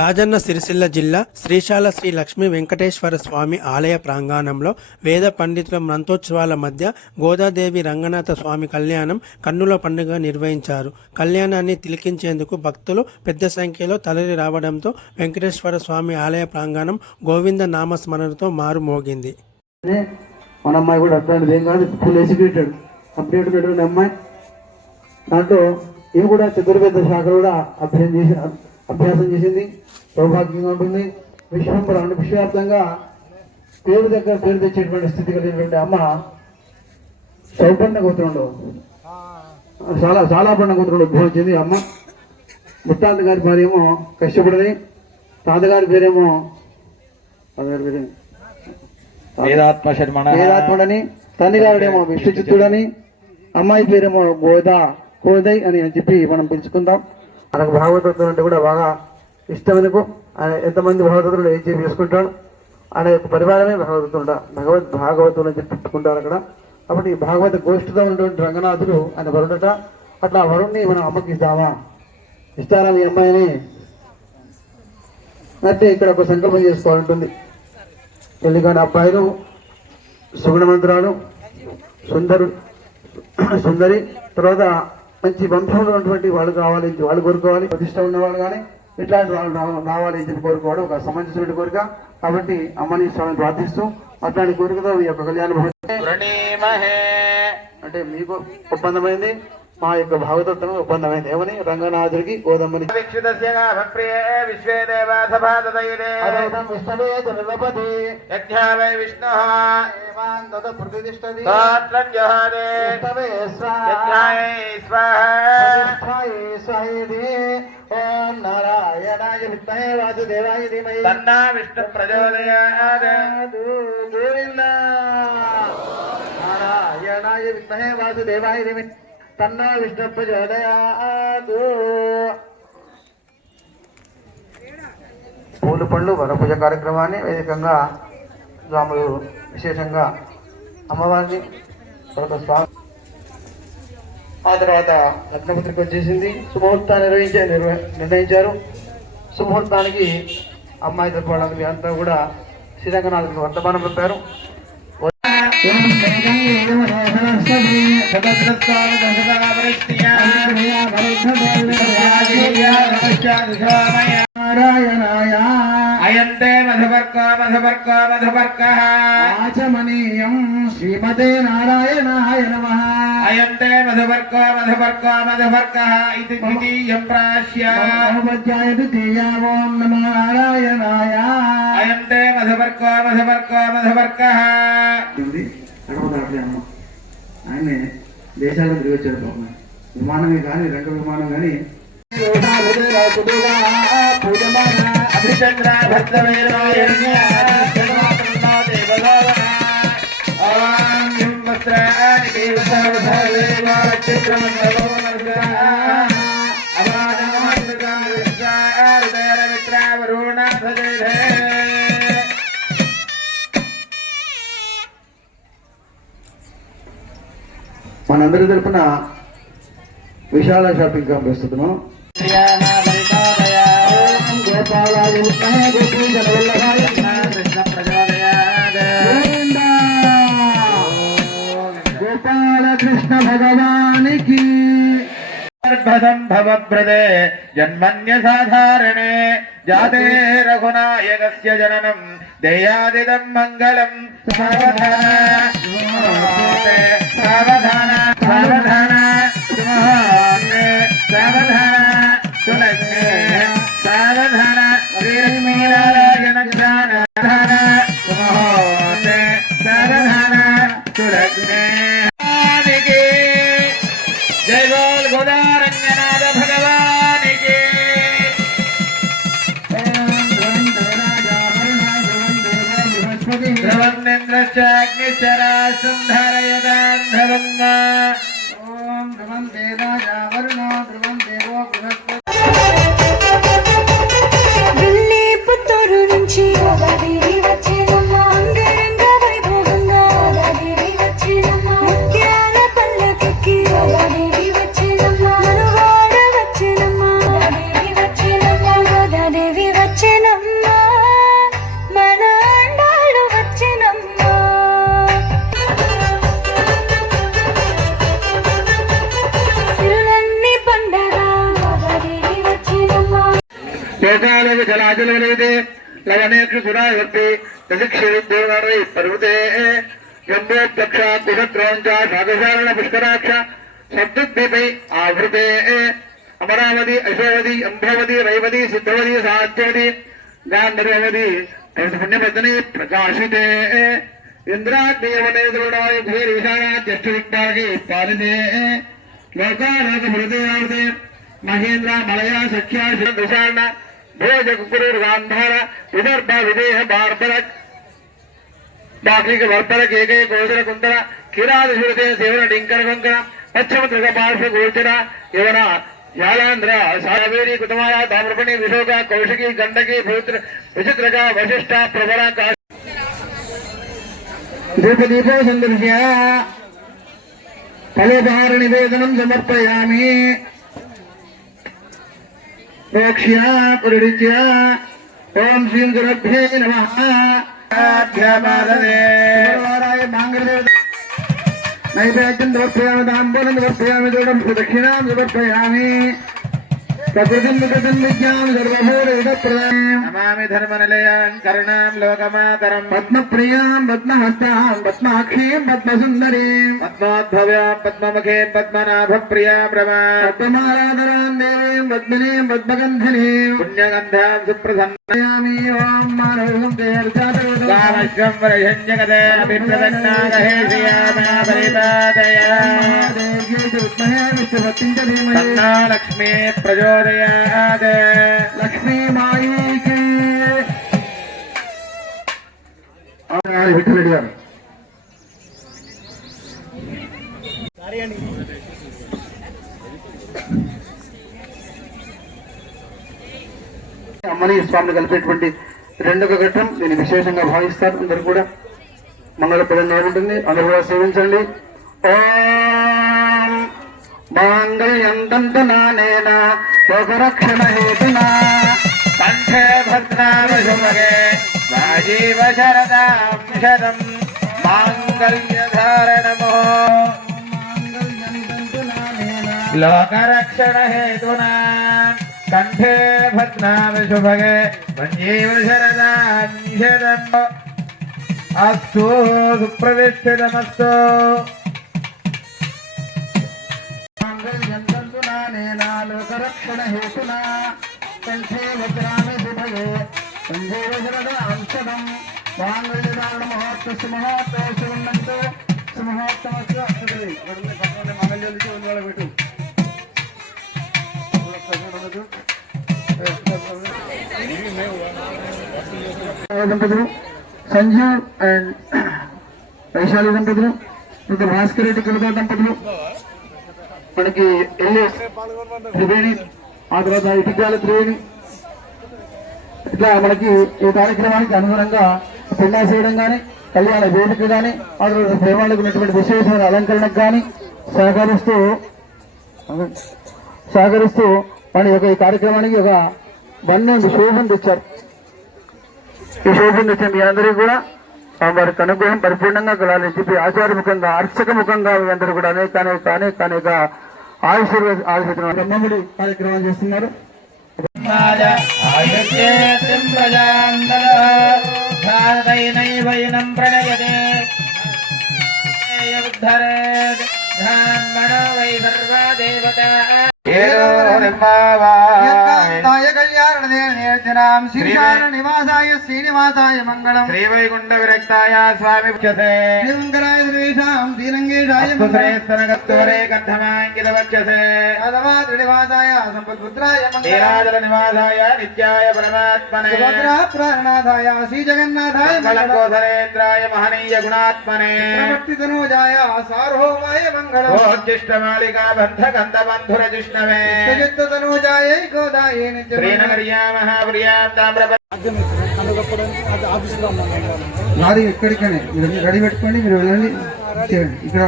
రాజన్న సిరిసిల్ల జిల్లా శ్రీశాల శ్రీ లక్ష్మీ వెంకటేశ్వర స్వామి ఆలయ ప్రాంగణంలో వేద పండితుల మంత్రోత్సవాల మధ్య గోదాదేవి రంగనాథ స్వామి కళ్యాణం కన్నుల పండుగ నిర్వహించారు. కళ్యాణాన్ని తిలకించేందుకు భక్తులు పెద్ద సంఖ్యలో తరలి రావడంతో వెంకటేశ్వర స్వామి ఆలయ ప్రాంగణం గోవింద నామస్మరణతో మారుమోగింది. మన అమ్మాయి కూడా అట్లాంటిది ఏం కాదు, ఫుల్ ఎడ్యుకేటెడ్ కంప్లీట్ పెట్టిన అమ్మాయి. దాంట్లో ఇవి కూడా చతుర్వేద శాఖ కూడా అభ్యాసం చేసింది. సౌభాగ్యంగా ఉంటుంది. విశ్వంబర అంటే విశ్వవ్యాప్తంగా పేరు దగ్గర పేరు తెచ్చేటువంటి స్థితి కలిగినటువంటి అమ్మ సౌపర్ణ గోత్రంలో చాలా పండ గోత్రంలో ఉద్భవించింది అమ్మ. ముత్తాంత గారి పేరేమో కష్టపడని, తాతగారి పేరేమో వేదాత్ముడని, తండ్రి గారుడేమో విష్ణుచిత్తుడని, అమ్మాయి పేరేమో కోదై అని చెప్పి మనం పిలుచుకుందాం. మనకు భాగవతం అంటే కూడా బాగా ఇష్టమనుకో. ఎంతమంది భాగవతులు ఏం చెప్పి చేసుకుంటాడు ఆయన యొక్క పరివారమే భాగవతులు అని చెప్పి పెట్టుకుంటారు అక్కడ. కాబట్టి భాగవత గోష్ఠితో ఉన్నటువంటి రంగనాథుడు ఆయన వరుడట. అట్లా వరుణ్ణి మనం అమ్మకి ఇస్తారా మీ అమ్మాయిని అంటే ఇక్కడ ఒక సంకల్పం చేసుకోవాలంటుంది. పెళ్లిగాని అబ్బాయిలు సుగుణమంతురాలు సుందరి, తర్వాత మంచి వంశంలో ఉన్నటువంటి వాళ్ళు కావాలి, వాళ్ళు కోరుకోవాలి. ప్రతిష్ట ఉన్నవాళ్ళు కానీ ఇట్లాంటి వాళ్ళు రావాలి అని చెప్పి కోరుకోవడం ఒక సమంజసమైన కోరిక. కాబట్టి అమ్మని స్వామిని ప్రార్థిస్తూ అట్లాంటి కోరికతో ఈ యొక్క కళ్యాణ అంటే మీకు ఒప్పందమైంది, మా యొక్క భాగవతం ఒప్పందమైంది. ఏమని రంగనాథుడికి గోదమ్మని ఓం నారాయణాయ విద్మహే వాసుదేవాయ ధీమహి తన్నో విష్ణుః ప్రచోదయాత్. గోవింద నారాయణాయ విద్మహే వాసుదేవాయ ధీమహి తన్నో విష్ణుః ప్రచోదయాత్. పూలు పళ్ళు వరపూజ కార్యక్రమాన్ని వేదికంగా స్వాములు విశేషంగా అమ్మవారిని తర్వాత స్వామి ఆ తర్వాత లగ్నపత్రిక వచ్చేసింది. శుభముహూర్తాన్ని నిర్ణయించారు. శుభముహూర్తానికి అమ్మాయి తప్పడానికి అంతా కూడా శ్రీరంగనాథునికి వర్తమానం పంపారు. నారాయణాయ అయంతే మధువర్క ఆచమనీయం శ్రీమతే నారాయణాయ నమః. అయంతే మధువర్క ఇది ద్వితీయం ప్రాశ్య ద్వితీయ. ఓం నమో నారాయణాయ. అయంతే మధువర్క ఆయనే దేశాలను తిరిగి వచ్చాడు. విమానమే కానీ రంగ విమానం కానీ మనందరి తరఫున విశాల షాపింగ్ కాంప్లెక్స్ వస్తున్నాం. గోపాలకృష్ణ భగవానికి భవభ్రదే జన్మన్య సాధారణే జాతే రఘునాయకస్య జననం దేయాదిదం మంగళం. సావధాన శ్రీలక్ష్మీనారాయణ జ్ఞాన జై బోల్ గోదారంగనాథ భగవానికి. ధ్రువంద్రశ్చాగ్నిశ్చరాసుంధరయదాంధవమ్మ. ఓం ధ్రువంతే రాజా వరుణో ధ్రువం దేవో బృహస్పతి. పుత్తూరు నుంచి గోదాదేవి వచ్చేనమ్మ. అంగరంగ వైభోగంగా గోదాదేవి వచ్చేనమ్మ. ముత్యాల పల్లకెక్కి గోదాదేవి వచ్చేనమ్మ. మనవాడ వచ్చేనమ్మ. గోదాదేవి వచ్చేనమ్మ. గోదాదేవి వచ్చేనమ్మ. లోకాలకు జలాచలవలైతే లవనేక్ష సురావర్తి దశక్షిదేవై పర్వతే జంబోక్ష కుశత్రోంచ సాధసారణ పుష్కరాక్ష సప్తద్వీపై ఆవృతే అమరావతి అశోవతి అంభవతి రైవతి సిద్ధవతి సాధ్యవతి గాంధర్వతి పుణ్యపత్ని ప్రకాశితే ఇంద్రాగ్నేయవనేంద్రుడాయ భూరిషాణాద్యష్టివిక్తాకి పాలితే లోకాలోక హృదయావతే మహేంద్ర మలయా సఖ్యా దిశాణ భోజ కుకురుర్గాంధార విదర్భ విదేహ బార్బరక్ బాకిక వర్పరక్ ఏకై కోసర కుందర కిరాది హృదయ సేవన డింకర కొంకర పశ్చిమ త్రిగ పార్శ్వ గోచర యవన యాలాంధ్ర సావేరి కుతమాయ తామ్రపణి విశోక కౌశికి గండకి విచిత్రక వశిష్ట ప్రబల దీపదీపో సందర్శ్య ఫలోపహార నివేదనం సమర్పయామి ప్రోక్ష్య పురుడిత్య ఓం శ్రీ గురుభ్యే నమః మాంగళ్య నైవేద్యం సమర్పయామి తాంబూలం సమర్పయామి దూడం ప్రదక్షిణాం సమర్పయామి ప్రకృతిం వికృతిం విద్యాం సర్వభూతహితప్రదాం నమామి ధర్మనిలయాం కరుణాం లోకమాతరం పద్మప్రియాం పద్మహస్తాం పద్మాక్షీం పద్మసుందరీం పద్మోద్భవ్యాం పద్మముఖీం పద్మనాభప్రియాం రమాం పద్మమాలాధరాం దేవీం పద్మినీం పద్మగంధినీం పుణ్యగంధాం సుప్రసన్నయామి ఓం మానవం కామశ్వం వరహ్యంజగదే అభిప్రదన్నాగహేషయామా పరిపాదయామి తన్నా లక్ష్మీ ప్రచోదయాత్ లక్ష్మీ మాయికి విఠలరెడ్డి గారు అమ్మని స్వామిని కలిపేటువంటి రెండవ ఘట్టం దీన్ని విశేషంగా భావిస్తారు. అందరూ కూడా మంగళప్రదంగా ఉంటుంది. అందరూ కూడా సేవించండి. ఓం మాంగళ్యం తంతునానేన లోకరక్షణ హేతునా కంఠే భద్రావశుభగే రాజీవ శరదాం శతం మాంగళ్యధారణమో లోకరక్షణ హేతునా కంఠే భద్రావశుభగే రాజీవ శరదాం శతం అస్తు సుప్రతిష్ఠితమస్తు లోకరక్షణ హేతునా కంఠే భద్రామి శుభగే సంజీవ శరదాంశదం మాంగళ్యధారణ మహోత్సవ మహోత్సవ ఉన్నందు సుమహోత్తమస్సు మంగళ్యాలకి వాళ్ళ పెట్టు దంపతులు సంజీవ్ అండ్ వైశాలి దంపతులు ఇంకా భాస్కర్ రెడ్డి కులదా దంపతులు మనకి ఎల్ఎస్ త్రివేణి ఆ తర్వాత ఇటుగాల త్రివేణి ఇట్లా మనకి ఈ కార్యక్రమానికి అనుగుణంగా పెళ్లి చేయడం కానీ కళ్యాణ వేదిక కానీ ఆ తర్వాత ప్రేమాలకు ఉన్నటువంటి విశేషమైన అలంకరణకు కానీ సహకరిస్తూ మన యొక్క ఈ కార్యక్రమానికి ఒక వన్యం శోభం తెచ్చారు. ఈ శోభం తెచ్చిన మీ అందరికీ కూడా వారికి అనుగ్రహం పరిపూర్ణంగా కలాలని చెప్పి ఆచారముఖంగా అర్చక ముఖంగా అందరూ కూడా అనేక ఆయుర్వేద కార్యక్రమాలు చేస్తున్నారు. శ్రీనివాసాయ శ్రీనివాసాయ మంగళం శ్రీవైకుంఠ విరక్తాయ స్వామి శ్రీమంగళాయ శ్రీషాం శ్రీరంగేశాయ శ్రీస్తనగత్వరే కంఠమాంకిత వక్షసే శ్రీనివాసాయ సంపద్పుత్రాయ మంగళాచల నివాసాయ నిత్యాయ పరమాత్మనే ప్రాణనాథాయ శ్రీ జగన్నాథాయ మంగళోధరేంద్రాయ మహనీయ గుణాత్మనే భక్తితనూజాయ సార్వభౌమాయ మంగళం ఓజ్జిష్టమాలికా బంధ గంధ బంధుర జిష్ణవే తనూజాయ గోదాయ శ్రీనగర్యా మహాప్రియా నాది ఎక్కడికనే మీరు రెడీ పెట్టుకోండి. మీరు వెళ్ళండి ఇక్కడ